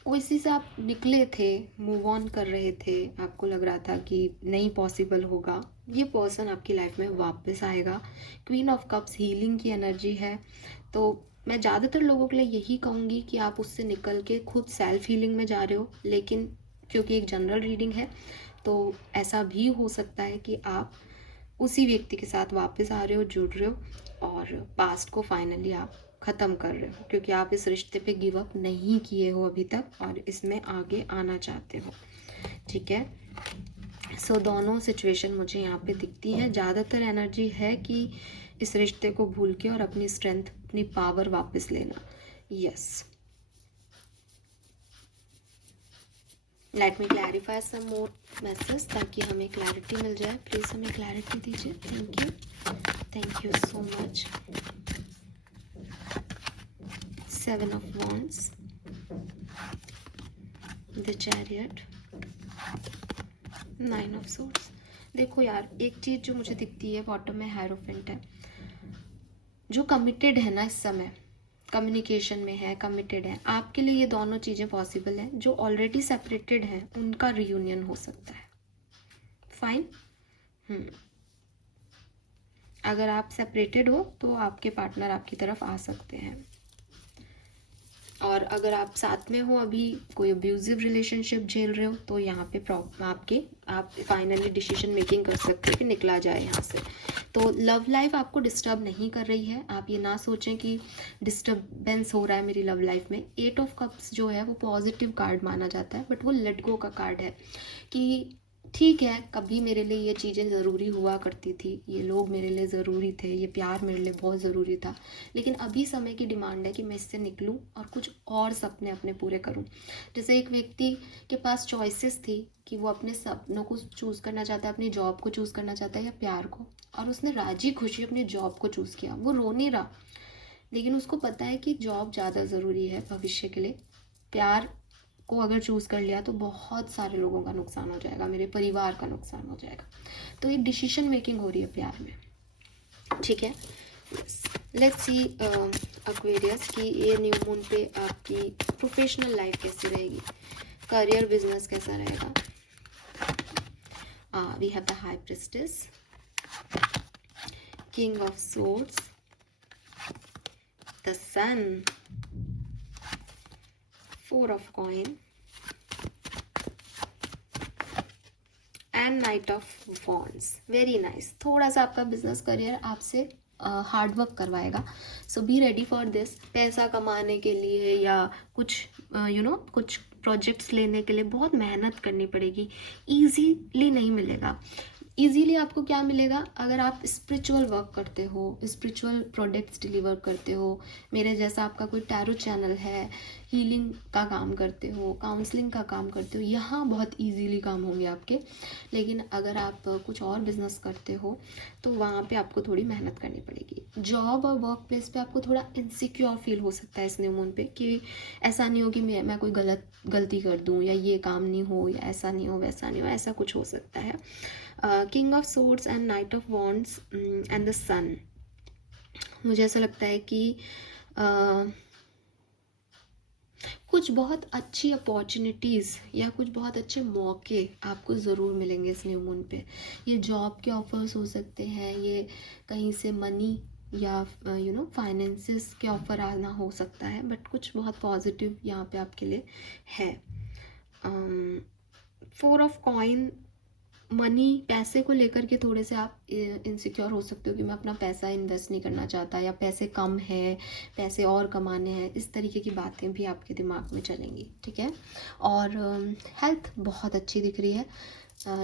उसी से आप निकले थे, मूव ऑन कर रहे थे, आपको लग रहा था कि नहीं पॉसिबल होगा, ये पर्सन आपकी लाइफ में वापस आएगा। क्वीन ऑफ कप्स हीलिंग की एनर्जी है, तो मैं ज़्यादातर लोगों के लिए यही कहूँगी कि आप उससे निकल के खुद सेल्फ हीलिंग में जा रहे हो, लेकिन क्योंकि एक जनरल रीडिंग है तो ऐसा भी हो सकता है कि आप उसी व्यक्ति के साथ वापस आ रहे हो, जुड़ रहे हो, और पास्ट को फाइनली आप ख़त्म कर रहे हो, क्योंकि आप इस रिश्ते पे गिव अप नहीं किए हो अभी तक और इसमें आगे आना चाहते हो, ठीक है। सो दोनों सिचुएशन मुझे यहाँ पे दिखती हैं। ज़्यादातर एनर्जी है कि इस रिश्ते को भूल के और अपनी स्ट्रेंथ, अपनी पावर वापस लेना। यस, लेट मी क्लैरिफाई सम मोर मैसेज ताकि हमें क्लैरिटी मिल जाए. प्लीज़ हमें क्लैरिटी दीजिए. Thank you so much. 7 of Wands, the Chariot, 9 of Swords. देखो यार, एक चीज़ जो मुझे दिखती है बॉटम में हायरोफेंट है. जो कमिटेड है ना इस समय, कम्युनिकेशन में है, कमिटेड है, आपके लिए ये दोनों चीज़ें पॉसिबल हैं. जो ऑलरेडी सेपरेटेड हैं उनका रियूनियन हो सकता है. फाइन. अगर आप सेपरेटेड हो तो आपके पार्टनर आपकी तरफ आ सकते हैं. और अगर आप साथ में हो, अभी कोई अब्यूजिव रिलेशनशिप झेल रहे हो, तो यहाँ पे आप फाइनली डिसीजन मेकिंग कर सकते हो कि निकला जाए यहाँ से. तो लव लाइफ आपको डिस्टर्ब नहीं कर रही है. आप ये ना सोचें कि डिस्टर्बेंस हो रहा है मेरी लव लाइफ में. 8 ऑफ कप्स जो है वो पॉजिटिव कार्ड माना जाता है, बट वो लेट गो का कार्ड है कि ठीक है, कभी मेरे लिए ये चीज़ें ज़रूरी हुआ करती थी, ये लोग मेरे लिए ज़रूरी थे, ये प्यार मेरे लिए बहुत ज़रूरी था, लेकिन अभी समय की डिमांड है कि मैं इससे निकलूं और कुछ और सपने अपने पूरे करूं. जैसे एक व्यक्ति के पास चॉइसेस थी कि वो अपने सपनों को चूज़ करना चाहता है, अपनी जॉब को चूज़ करना चाहता है या प्यार को, और उसने राजी खुशी अपनी जॉब को चूज़ किया. वो रो नहीं रहा, लेकिन उसको पता है कि जॉब ज़्यादा ज़रूरी है भविष्य के लिए. प्यार को अगर चूज़ कर लिया तो बहुत सारे लोगों का नुकसान हो जाएगा, मेरे परिवार का नुकसान हो जाएगा. तो एक डिसीजन मेकिंग हो रही है प्यार में. ठीक है. लेट्स सी एक्वेरियस कि ये न्यू मून पे आपकी प्रोफेशनल लाइफ कैसी रहेगी, करियर बिजनेस कैसा रहेगा. We have the high priestess, king of swords, the sun, 4 of coin and knight of wands. Very nice. थोड़ा सा आपका बिजनेस करियर आपसे हार्ड वर्क करवाएगा. So be ready for this. पैसा कमाने के लिए या कुछ कुछ प्रोजेक्ट्स लेने के लिए बहुत मेहनत करनी पड़ेगी. ईजीली नहीं मिलेगा. ईजीली आपको क्या मिलेगा? अगर आप स्पिरिचुअल वर्क करते हो, स्पिरिचुअल प्रोडक्ट्स डिलीवर करते हो, मेरे जैसा आपका कोई टैरो चैनल है, हीलिंग का काम करते हो, काउंसलिंग का काम करते हो, यहाँ बहुत इजीली काम होंगे आपके. लेकिन अगर आप कुछ और बिजनेस करते हो तो वहाँ पे आपको थोड़ी मेहनत करनी पड़ेगी. जॉब और वर्क प्लेस पे आपको थोड़ा इनसिक्योर फील हो सकता है इस न्यू मून पे, कि ऐसा नहीं हो कि मैं कोई गलती कर दूँ, या ये काम नहीं हो, या ऐसा नहीं हो, वैसा नहीं हो, ऐसा कुछ हो सकता है. King of swords and knight of wands and the sun. मुझे ऐसा लगता है कि कुछ बहुत अच्छी अपॉर्चुनिटीज़ या कुछ बहुत अच्छे मौके आपको ज़रूर मिलेंगे इस न्यू मून पे. ये जॉब के ऑफर्स हो सकते हैं, ये कहीं से मनी या फाइनेंसेस के ऑफ़र आना हो सकता है, बट कुछ बहुत पॉजिटिव यहाँ पे आपके लिए है. 4 ऑफ कॉइन, मनी, पैसे को लेकर के थोड़े से आप इनसिक्योर हो सकते हो कि मैं अपना पैसा इन्वेस्ट नहीं करना चाहता, या पैसे कम है, पैसे और कमाने हैं. इस तरीके की बातें भी आपके दिमाग में चलेंगी. ठीक है. और हेल्थ बहुत अच्छी दिख रही है.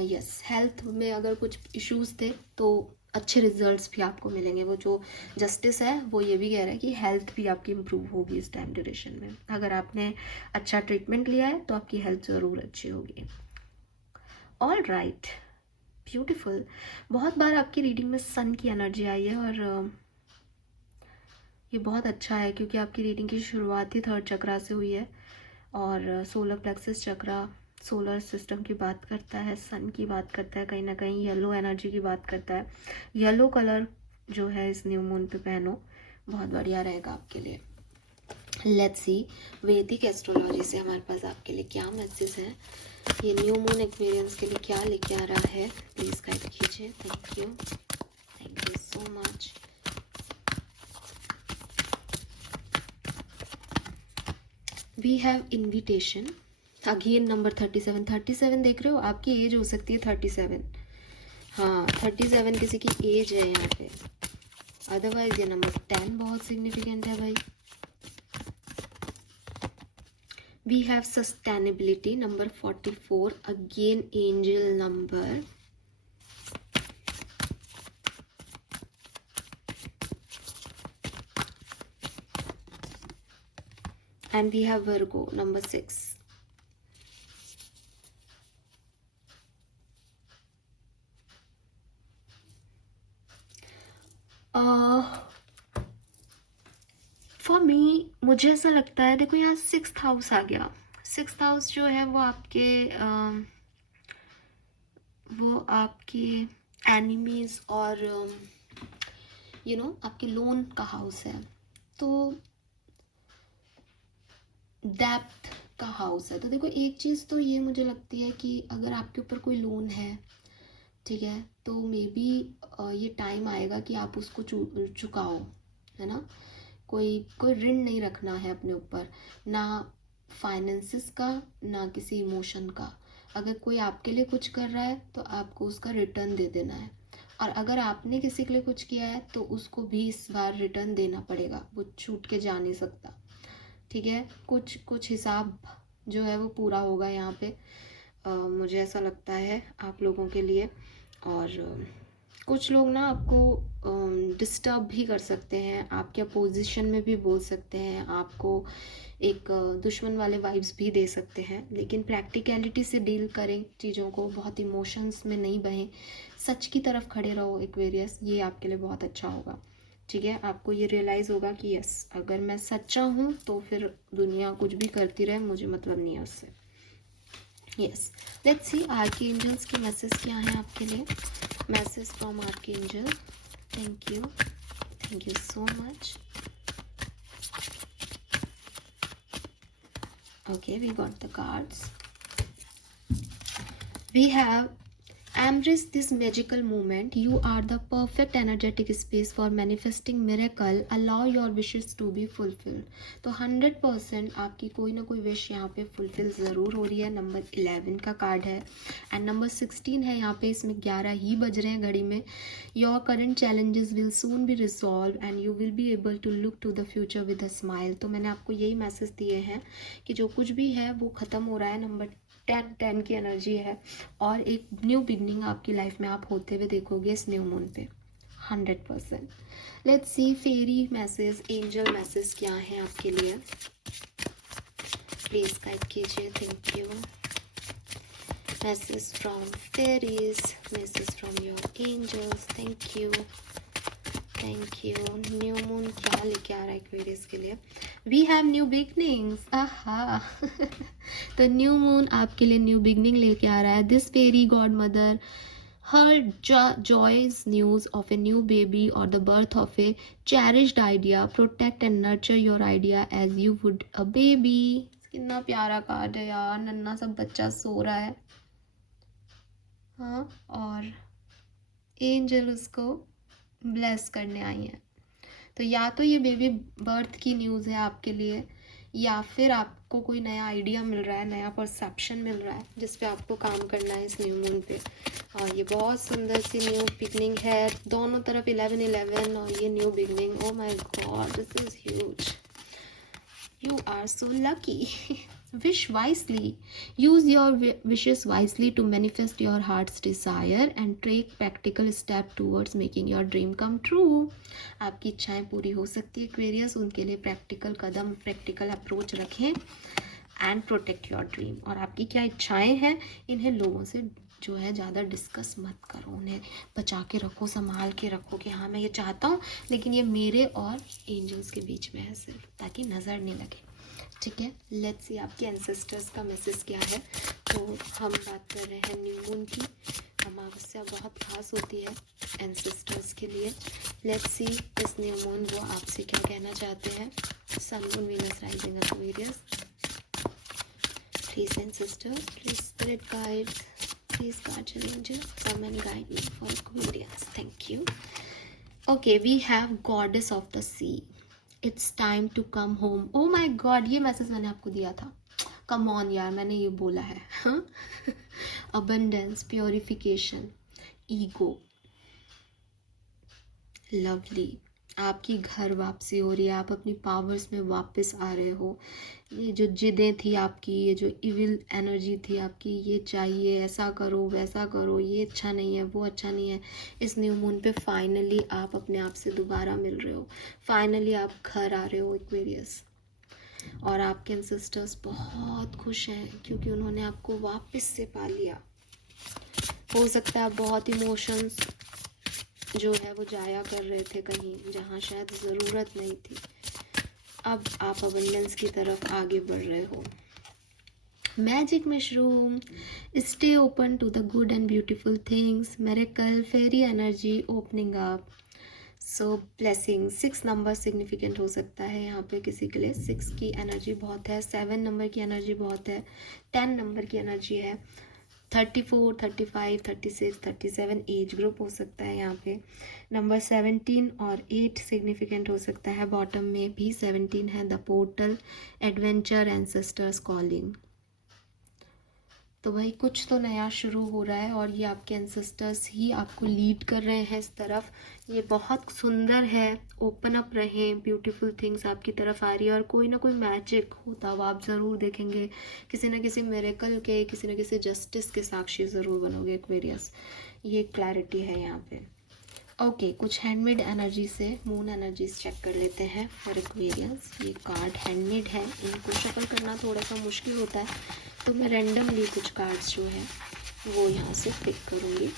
यस, हेल्थ में अगर कुछ इश्यूज थे तो अच्छे रिजल्ट्स भी आपको मिलेंगे. वो जो जस्टिस है वो ये भी कह रहा है कि हेल्थ भी आपकी इम्प्रूव होगी इस टाइम ड्यूरेशन में. अगर आपने अच्छा ट्रीटमेंट लिया है तो आपकी हेल्थ ज़रूर अच्छी होगी. All right, beautiful. बहुत बार आपकी रीडिंग में सन की एनर्जी आई है, और ये बहुत अच्छा है क्योंकि आपकी रीडिंग की शुरुआत ही 3rd चक्रा से हुई है, और सोलर प्लेक्सस चक्रा सोलर सिस्टम की बात करता है, सन की बात करता है, कहीं ना कहीं येलो एनर्जी की बात करता है. येलो कलर जो है इस न्यू मून पे पहनो, बहुत बढ़िया रहेगा आपके लिए. लेट्स सी वैदिक एस्ट्रोलॉजी से हमारे पास आपके लिए क्या मैसेज है, ये न्यू मून एक्सपीरियंस के लिए क्या लेके आ रहा है. प्लीज़ गाइड कीजिए. Thank you so much. We have invitation. Again number 37 देख रहे हो, आपकी एज हो सकती है 37. हाँ, 37 किसी की एज है यहाँ पे. अदरवाइज ये नंबर 10 बहुत सिग्निफिकेंट है भाई. We have sustainability, number 44, again angel number. And we have Virgo, number 6. For me मुझे ऐसा लगता है, देखो यहाँ 6th हाउस आ गया। 6th हाउस जो है वो आपके एनिमीज और आपके लोन का हाउस है, तो डेप्थ का हाउस है। तो देखो एक चीज़ तो ये मुझे लगती है कि अगर आपके ऊपर कोई लोन है, ठीक है, तो मे बी ये टाइम आएगा कि आप उसको चुकाओ, है ना। कोई ऋण नहीं रखना है अपने ऊपर, ना फाइनेंसिस का, ना किसी इमोशन का। अगर कोई आपके लिए कुछ कर रहा है तो आपको उसका रिटर्न दे देना है, और अगर आपने किसी के लिए कुछ किया है तो उसको भी इस बार रिटर्न देना पड़ेगा, वो छूट के जा नहीं सकता, ठीक है। कुछ हिसाब जो है वो पूरा होगा यहाँ पे, मुझे ऐसा लगता है आप लोगों के लिए। और कुछ लोग ना आपको डिस्टर्ब भी कर सकते हैं, आपके अपोजिशन में भी बोल सकते हैं, आपको एक दुश्मन वाले वाइब्स भी दे सकते हैं। लेकिन प्रैक्टिकलिटी से डील करें चीज़ों को, बहुत इमोशंस में नहीं बहें, सच की तरफ खड़े रहो एक्वेरियस, ये आपके लिए बहुत अच्छा होगा, ठीक है। आपको ये रियलाइज़ होगा कि यस, अगर मैं सच्चा हूँ तो फिर दुनिया कुछ भी करती रहे, मुझे मतलब नहीं है उससे। यस, लेट्स सी आर्कएंजल्स के मैसेज क्या हैं आपके लिए। Message from archangel, thank you so much. Okay, we got the cards. We have embrace this magical moment. You are the perfect energetic space for manifesting miracle. Allow your wishes to be fulfilled. तो 100% आपकी कोई ना कोई wish यहाँ पे fulfil ज़रूर हो रही है। नंबर 11 का कार्ड है एंड नंबर 16 है यहाँ पे, इसमें 11 ही बज रहे हैं घड़ी में। Your current challenges will soon be resolve and you will be able to look to the future with a smile. तो मैंने आपको यही मैसेज दिए हैं कि जो कुछ भी है वो ख़त्म हो रहा है। नंबर 10 की एनर्जी है और एक न्यू बिगनिंग आपकी लाइफ में आप होते हुए देखोगे इस न्यू मून पे 100%। Let's see fairy message, angel message क्या है आपके लिए, प्लीज गाइड कीजिए। Thank you. Message from fairies, message from your angels, thank you. New moon क्या लेके आ रहा है एक्वेरियस के लिए। वी हैव न्यू बिगनिंग्स, आहा तो न्यू मून आपके लिए न्यू बिगनिंग लेके आ रहा है। This fairy godmother heard joyous news of a new baby or the birth of a cherished idea. Protect and nurture your idea as you would a baby. कितना प्यारा card है यार, नन्ना सा बच्चा सो रहा है, हाँ, और एंजल उसको ब्लेस करने आई हैं। तो या तो ये बेबी बर्थ की न्यूज़ है आपके लिए, या फिर आपको कोई नया आइडिया मिल रहा है, नया परसेप्शन मिल रहा है जिस पे आपको काम करना है इस न्यू मून पे। और ये बहुत सुंदर सी न्यू बिगनिंग है, दोनों तरफ 11 और ये new beginning. Oh my God, this is huge. You are so lucky. Wish wisely. Use your wishes wisely to manifest your heart's desire and take practical step towards making your dream come true. आपकी इच्छाएं पूरी हो सकती है Aquarius, उनके लिए practical कदम, practical approach रखें and protect your dream. और आपकी क्या इच्छाएं हैं, इन्हें लोगों से जो है ज़्यादा डिस्कस मत करो, उन्हें बचा के रखो, संभाल के रखो कि हाँ मैं ये चाहता हूँ, लेकिन ये मेरे और एंजल्स के बीच में है सिर्फ, ताकि नज़र नहीं लगे, ठीक है। लेट्स सी आपके एंसेस्टर्स का मैसेज क्या है। तो हम बात कर रहे हैं न्यू मून की, अमावस्या बहुत खास होती है एंसेस्टर्स के लिए। लेट्स सी इस न्यू मून वो आपसे क्या कहना चाहते हैं। Sun moon Venus rising Aquarius, please ancestors, please spirit guide, please guardian angel come and guide me for Aquarius, thank you. Okay, we have goddess of the sea, it's time to come home. Oh my god, ये message मैंने आपको दिया था, come on यार, मैंने ये बोला है, हाँ abundance, purification, ego, lovely, आपकी घर वापसी हो रही है, आप अपनी पावर्स में वापस आ रहे हो। ये जो जिदें थी आपकी, ये जो इविल एनर्जी थी आपकी, ये चाहिए, ऐसा करो वैसा करो, ये अच्छा नहीं है वो अच्छा नहीं है, इस न्यू मून पे फाइनली आप अपने आप से दोबारा मिल रहे हो, फाइनली आप घर आ रहे हो एक्वेरियस। और आपके एंसेस्टर्स बहुत खुश हैं क्योंकि उन्होंने आपको वापस से पा लिया। हो सकता है आप बहुत इमोशंस जो है वो जाया कर रहे थे कहीं जहाँ शायद ज़रूरत नहीं थी, अब आप अबंडेंस की तरफ आगे बढ़ रहे हो। Magic mushroom, stay open to the good and beautiful things, miracle, fairy energy opening up. So blessing, 6 number significant हो सकता है यहाँ पे किसी के लिए। 6 की एनर्जी बहुत है, 7 नंबर की एनर्जी बहुत है, 10 नंबर की एनर्जी है, 34, 35, 36, 37 एज ग्रुप हो सकता है यहाँ पे। नंबर 17 और 8 सिग्निफिकेंट हो सकता है। बॉटम में भी 17 है, the portal, adventure, ancestors calling. तो भाई कुछ तो नया शुरू हो रहा है और ये आपके एंसेस्टर्स ही आपको लीड कर रहे हैं इस तरफ। ये बहुत सुंदर है। ओपन अप रहें, ब्यूटीफुल थिंग्स आपकी तरफ आ रही है और कोई ना कोई मैजिक होता हुआ आप ज़रूर देखेंगे। किसी न किसी मिरेकल के, किसी न किसी जस्टिस के साक्षी ज़रूर बनोगे एक्वेरियस। ये क्लैरिटी है यहाँ पे। ओके, कुछ हैंडमेड एनर्जी से मून एनर्जीज चेक कर लेते हैं फॉर एक्वेरियंस। ये कार्ड हैंडमेड है, इनको शफल करना थोड़ा सा मुश्किल होता है, तो मैं रैंडमली कुछ कार्ड्स जो हैं वो यहाँ से पिक करूँगी।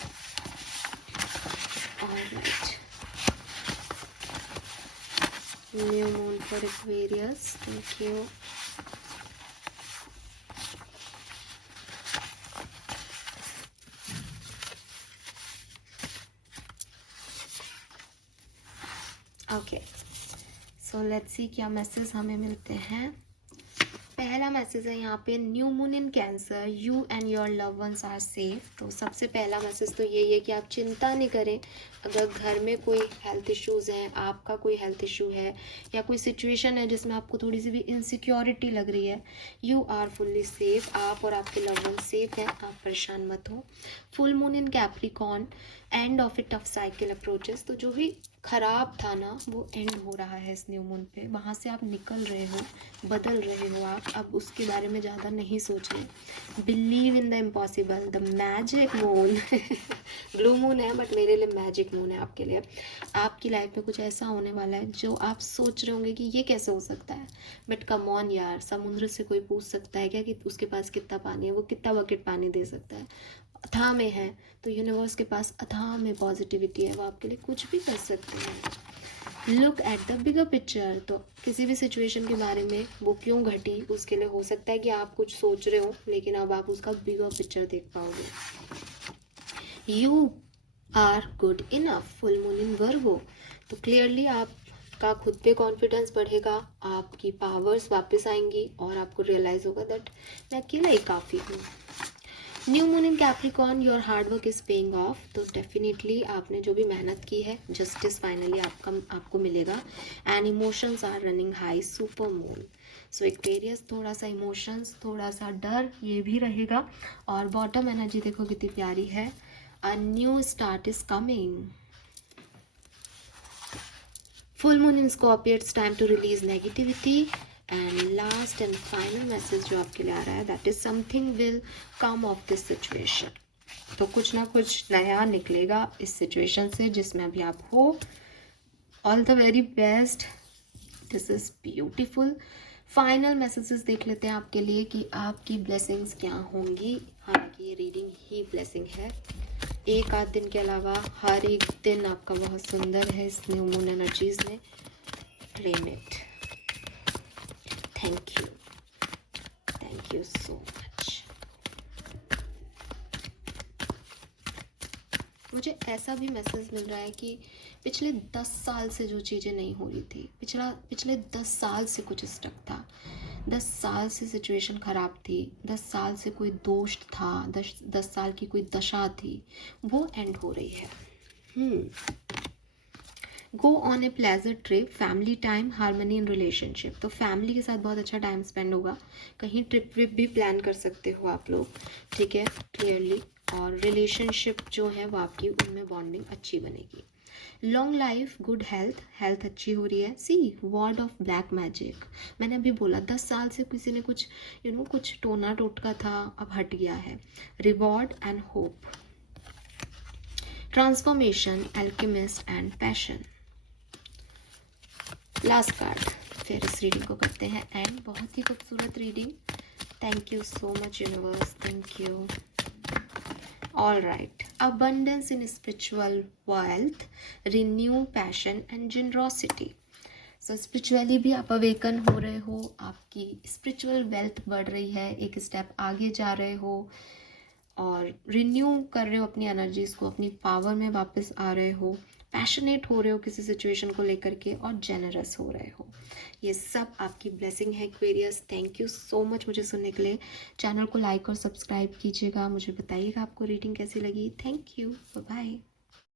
Alright, new moon for Aquarius, thank you. Okay, so let's see क्या मैसेज हमें मिलते हैं। पहला मैसेज है यहाँ पे, new moon in Cancer, you and your love ones are safe. तो सबसे पहला मैसेज तो यही है कि आप चिंता नहीं करें। अगर घर में कोई हेल्थ इश्यूज़ हैं, आपका कोई हेल्थ इशू है या कोई सिचुएशन है जिसमें आपको थोड़ी सी भी इनसिक्योरिटी लग रही है, यू आर फुल्ली सेफ। आप और आपके लव वन सेफ हैं, आप परेशान मत हो। Full moon in Capricorn, end of A tough cycle approaches. तो जो भी खराब था ना वो एंड हो रहा है इस न्यू मून पे, वहाँ से आप निकल रहे हो, बदल रहे हो आप, अब उसके बारे में ज़्यादा नहीं सोच रहे। Believe in the impossible, the magic moon blue moon है बट मेरे लिए मैजिक मून है आपके लिए। आपकी लाइफ में कुछ ऐसा होने वाला है जो आप सोच रहे होंगे कि ये कैसे हो सकता है, बट कम ऑन यार, समुद्र से कोई पूछ सकता है क्या कि उसके पास कितना पानी है, वो कितना बकेट पानी दे सकता है। अथाह में है तो यूनिवर्स के पास अथाह में पॉजिटिविटी है, वो आपके लिए कुछ भी कर सकते हैं। Look at the bigger picture, तो किसी भी सिचुएशन के बारे में वो क्यों घटी, उसके लिए हो सकता है कि आप कुछ सोच रहे हो लेकिन अब आप उसका बिगर पिक्चर देख पाओगे। You are good enough, full moon in Virgo. तो क्लियरली आपका खुद पे कॉन्फिडेंस बढ़ेगा, आपकी पावर्स वापस आएंगी और आपको रियलाइज होगा दैट मैं अकेला ही काफ़ी हूँ। New moon in Capricorn, your hard work is paying off. तो डेफिनेटली आपने जो भी मेहनत की है, जस्टिस फाइनली आपको मिलेगा। And emotions are running high, super moon. So Aquarius, थोड़ा सा इमोशंस, थोड़ा सा डर ये भी रहेगा। और बॉटम एनर्जी देखो कितनी प्यारी है, a new start is coming. Full moon in Scorpio, it's time to release negativity. And last and final message जो आपके लिए आ रहा है, that is something will come of this situation. तो कुछ ना कुछ नया निकलेगा इस सिचुएशन से जिसमें अभी आप हो। All the very best, this is beautiful. Final messages देख लेते हैं आपके लिए कि आपकी ब्लेसिंग्स क्या होंगी। हालांकि ये रीडिंग ही ब्लेसिंग है, एक आध दिन के अलावा हर एक दिन आपका बहुत सुंदर है इस न्यू मून एनर्जीज में। Claim it. Thank you so much. मुझे ऐसा भी मैसेज मिल रहा है कि पिछले 10 साल से जो चीज़ें नहीं हो रही थी, पिछले 10 साल से कुछ स्टक था, 10 साल से सिचुएशन ख़राब थी, 10 साल से कोई दोष था, 10 साल की कोई दशा थी, वो एंड हो रही है। Go on a pleasure trip, family time, harmony in relationship. तो फैमिली के साथ बहुत अच्छा टाइम स्पेंड होगा, कहीं ट्रिप विप भी प्लान कर सकते हो आप लोग, ठीक है, क्लियरली। और रिलेशनशिप जो है वो आपकी, उनमें बॉन्डिंग अच्छी बनेगी। Long life, good health, health अच्छी हो रही है। सी वर्ड ऑफ ब्लैक मैजिक, मैंने अभी बोला 10 साल से किसी ने कुछ कुछ टोना टोटका था, अब हट गया है। Reward and hope, transformation, alchemist and passion. Last card, फिर इस रीडिंग को करते हैं एंड। बहुत ही खूबसूरत reading, thank you so much universe, thank you. All right, abundance in spiritual wealth, renew passion and generosity. So spiritually भी आप awaken हो रहे हो, आपकी स्पिरिचुअल वेल्थ बढ़ रही है, एक स्टेप आगे जा रहे हो और रिन्यू कर रहे हो अपनी एनर्जीज को, अपनी पावर में वापस आ रहे हो, पैशनेट हो रहे हो किसी सिचुएशन को लेकर के और जेनरस हो रहे हो। ये सब आपकी ब्लेसिंग है Aquarius. Thank you so much मुझे सुनने के लिए। चैनल को लाइक और सब्सक्राइब कीजिएगा, मुझे बताइएगा आपको रीडिंग कैसी लगी। Thank you, bye bye.